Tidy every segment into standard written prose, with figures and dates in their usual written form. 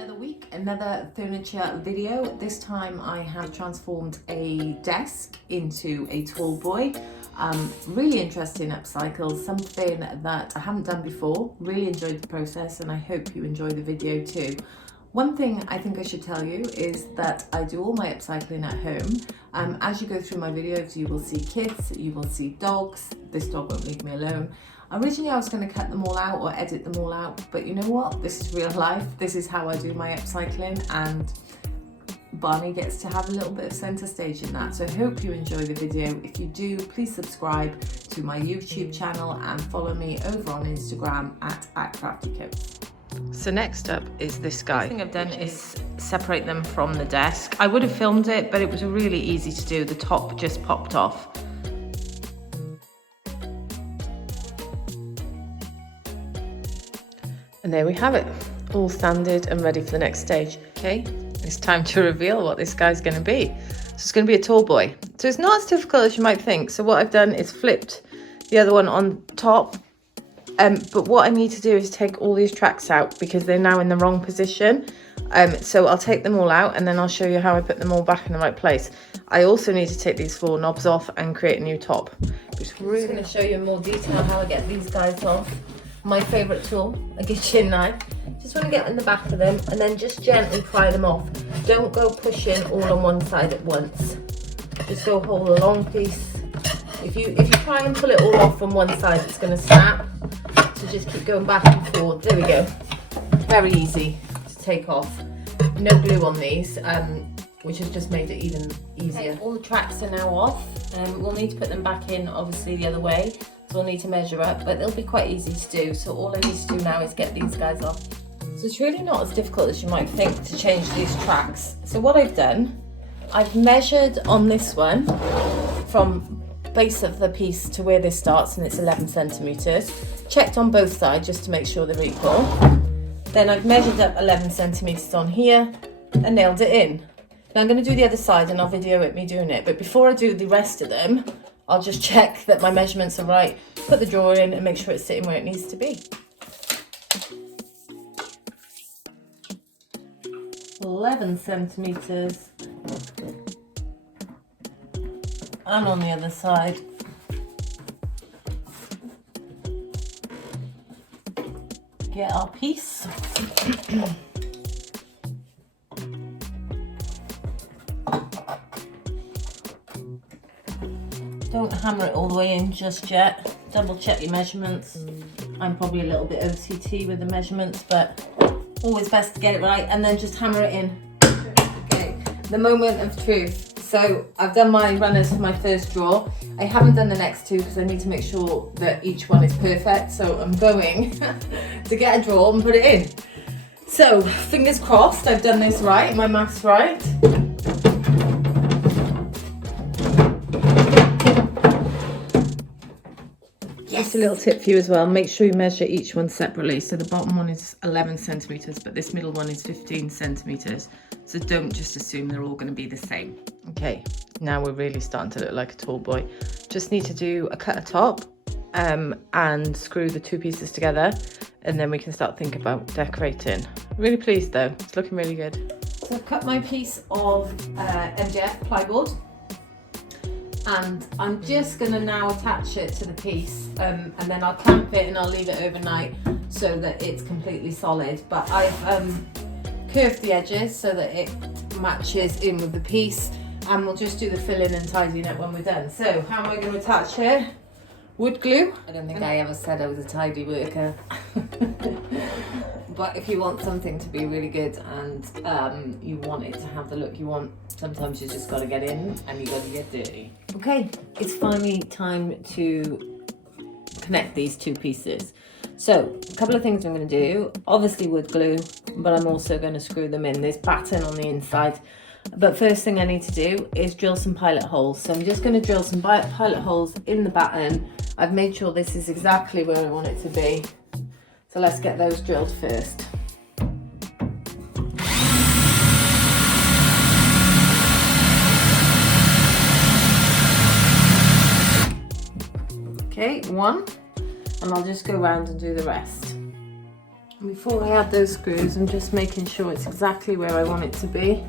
Another week, another furniture video. This time I have transformed a desk into a tall boy. Really interesting upcycle, something that I haven't done before. Really enjoyed the process and I hope you enjoy the video too. One thing I think I should tell you is that I do all my upcycling at home. As you go through my videos, you will see kids, you will see dogs. This dog won't leave me alone. Originally I was going to cut them all out or edit them all out, but you know what? This is real life. This is how I do my upcycling, and Barney gets to have a little bit of centre stage in that. So I hope you enjoy the video. If you do, please subscribe to my YouTube channel and follow me over on Instagram at craftycoats. So next up is this guy. The thing I've done is separate them from the desk. I would have filmed it, but it was really easy to do. The top just popped off. And there we have it, all sanded and ready for the next stage. Okay, it's time to reveal what this guy's going to be. So it's going to be a tall boy. So it's not as difficult as you might think. So what I've done is flipped the other one on top. But what I need to do is take all these tracks out because they're now in the wrong position. So I'll take them all out and then I'll show you how I put them all back in the right place. I also need to take these 4 knobs off and create a new top. I'm just going to show you in more detail how I get these guys off. My favourite tool, a kitchen knife. Just want to get in the back of them and then just gently pry them off. Don't go pushing all on one side at once. Just go hold a long piece. If you try and pull it all off from one side, it's going to snap. So just keep going back and forth. There we go. Very easy to take off. No glue on these, which has just made it even easier. Okay, all the tracks are now off, and we'll need to put them back in, obviously, the other way. So we'll need to measure up, but they'll be quite easy to do. So all I need to do now is get these guys off. So it's really not as difficult as you might think to change these tracks. So what I've done, I've measured on this one from base of the piece to where this starts, and it's 11 centimeters. Checked on both sides just to make sure they're equal. Then I've measured up 11 centimeters on here and nailed it in. Now I'm going to do the other side and I'll video it me doing it. But before I do the rest of them, I'll just check that my measurements are right, put the drawer in and make sure it's sitting where it needs to be. 11 centimeters. And on the other side. Get our piece. Don't hammer it all the way in just yet. Double check your measurements. I'm probably a little bit OCT with the measurements, but always best to get it right, and then just hammer it in. Okay, the moment of truth. So I've done my runners for my first drawer. I haven't done the next 2 because I need to make sure that each one is perfect. So I'm going to get a drawer and put it in. So fingers crossed I've done this right, my maths right. Just a little tip for you as well, make sure you measure each one separately. So the bottom one is 11 centimeters, but this middle one is 15 centimeters. So don't just assume they're all going to be the same. Okay, now we're really starting to look like a tall boy. Just need to do a cut top and screw the 2 pieces together, and then we can start thinking about decorating. Really pleased though, it's looking really good. So I've cut my piece of MDF plywood. And I'm just going to now attach it to the piece, and then I'll clamp it and I'll leave it overnight so that it's completely solid. But I've curved the edges so that it matches in with the piece, and we'll just do the filling and tidying up when we're done. So how am I going to attach it? Wood glue. I don't think I ever said I was a tidy worker. But if you want something to be really good and you want it to have the look you want, sometimes you just got to get in and you got to get dirty. Okay, it's finally time to connect these 2 pieces. So a couple of things I'm going to do. Obviously wood glue, but I'm also going to screw them in. There's batten on the inside. But first thing I need to do is drill some pilot holes. So I'm just going to drill some pilot holes in the batten. I've made sure this is exactly where I want it to be. So let's get those drilled first. Okay, 1, and I'll just go around and do the rest. Before I add those screws, I'm just making sure it's exactly where I want it to be.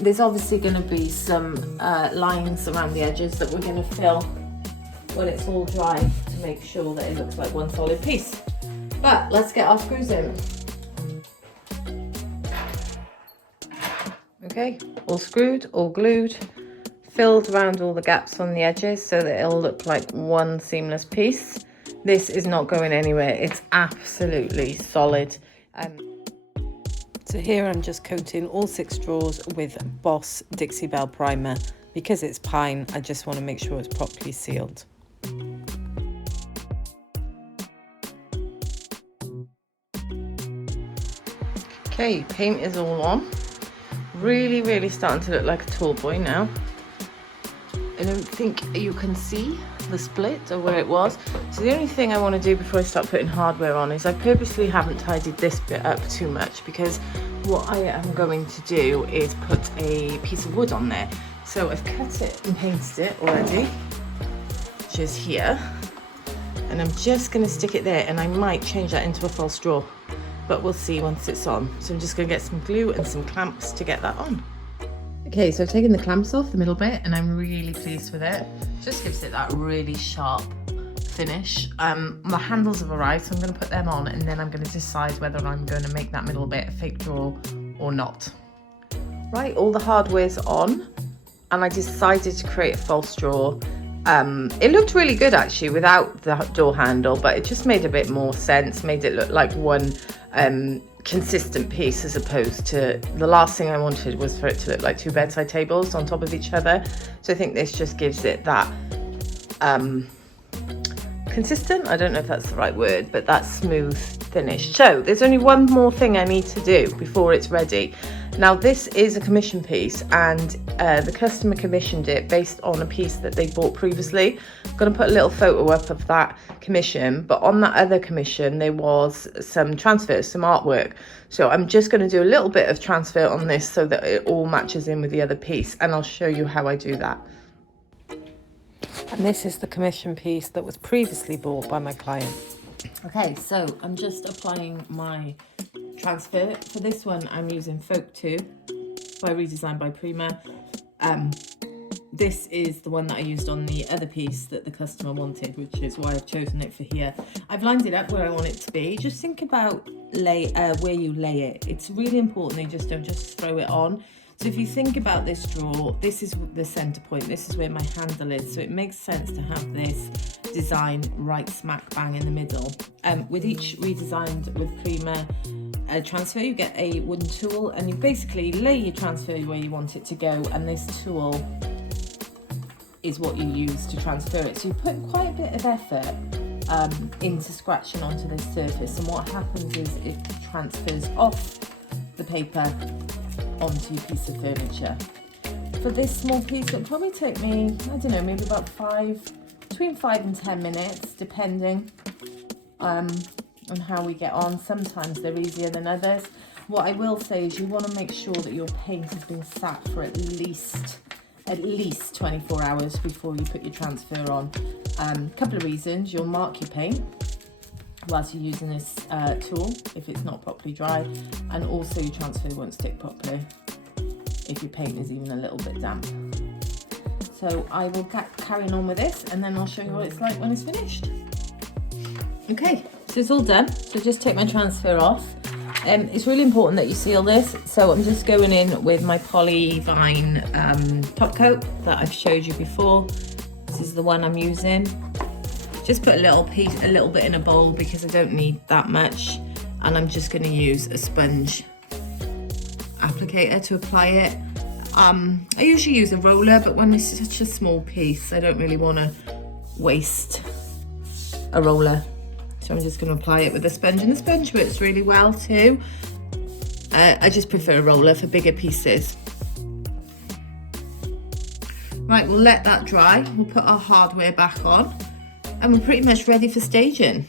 There's obviously going to be some lines around the edges that we're going to fill when it's all dry to make sure that it looks like one solid piece. But let's get our screws in. Okay, all screwed, all glued, filled around all the gaps on the edges so that it'll look like one seamless piece. This is not going anywhere. It's absolutely solid. So here I'm just coating all 6 drawers with Boss Dixie Belle primer. Because it's pine, I just want to make sure it's properly sealed. Okay, paint is all on. Really starting to look like a tall boy now. I don't think you can see the split or where it was. So the only thing I want to do before I start putting hardware on is I purposely haven't tidied this bit up too much, because what I am going to do is put a piece of wood on there. So I've cut it and painted it already, which is here. And I'm just going to stick it there, and I might change that into a false draw, but we'll see once it's on. So I'm just going to get some glue and some clamps to get that on. Okay, so I've taken the clamps off the middle bit and I'm really pleased with it. Just gives it that really sharp finish. My handles have arrived, so I'm going to put them on, and then I'm going to decide whether I'm going to make that middle bit a fake drawer or not. Right, all the hardware's on, and I decided to create a false drawer. It looked really good actually without the door handle, but it just made a bit more sense, made it look like one consistent piece, as opposed to the last thing I wanted was for it to look like 2 bedside tables on top of each other. So I think this just gives it that consistent, I don't know if that's the right word, but that smooth finish. So there's only one more thing I need to do before it's ready. Now this is a commission piece, and the customer commissioned it based on a piece that they bought previously. I'm going to put a little photo up of that commission, but on that other commission there was some transfers, some artwork. So I'm just going to do a little bit of transfer on this so that it all matches in with the other piece, and I'll show you how I do that. And this is the commission piece that was previously bought by my client. Okay, so I'm just applying my transfer. For this one, I'm using Folk 2 by Redesign by Prima. This is the one that I used on the other piece that the customer wanted, which is why I've chosen it for here. I've lined it up where I want it to be. Just think about where you lay it. It's really important that you don't just throw it on. So if you think about this drawer, this is the center point, this is where my handle is, so it makes sense to have this design right smack bang in the middle. With each Redesigned with Prima transfer, you get a wooden tool, and you basically lay your transfer where you want it to go, and this tool is what you use to transfer it. So you put quite a bit of effort into scratching onto this surface, and what happens is it transfers off the paper onto your piece of furniture. For this small piece, it'll probably take me, I don't know, maybe about between 5 and 10 minutes, depending on how we get on. Sometimes they're easier than others. What I will say is you want to make sure that your paint has been sat for at least 24 hours before you put your transfer on. Couple of reasons: you'll mark your paint whilst you're using this tool if it's not properly dry, and also your transfer won't stick properly if your paint is even a little bit damp. So I will carry on with this, and then I'll show you what it's like when it's finished. Okay, so it's all done. So just take my transfer off. It's really important that you seal this, so I'm just going in with my Polyvine top coat that I've showed you before. This is the one I'm using. Just put a little bit in a bowl because I don't need that much, and I'm just going to use a sponge applicator to apply it. I usually use a roller, but when it's such a small piece, I don't really want to waste a roller. So I'm just going to apply it with a sponge, and the sponge works really well too. I just prefer a roller for bigger pieces. Right, we'll let that dry. We'll put our hardware back on, and we're pretty much ready for staging.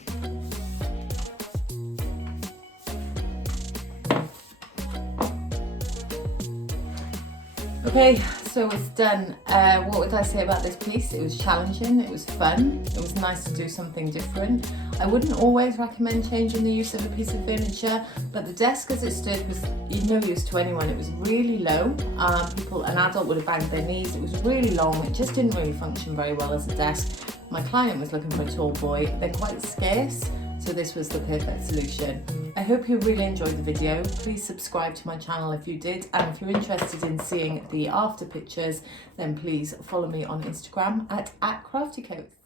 Okay, so it's done. What would I say about this piece? It was challenging, it was fun, it was nice to do something different. I wouldn't always recommend changing the use of a piece of furniture, but the desk as it stood was no use to anyone. It was really low. An adult would have banged their knees. It was really long. It just didn't really function very well as a desk. My client was looking for a tall boy. They're quite scarce, so this was the perfect solution. I hope you really enjoyed the video. Please subscribe to my channel if you did, and if you're interested in seeing the after pictures, then please follow me on Instagram at @craftycoats.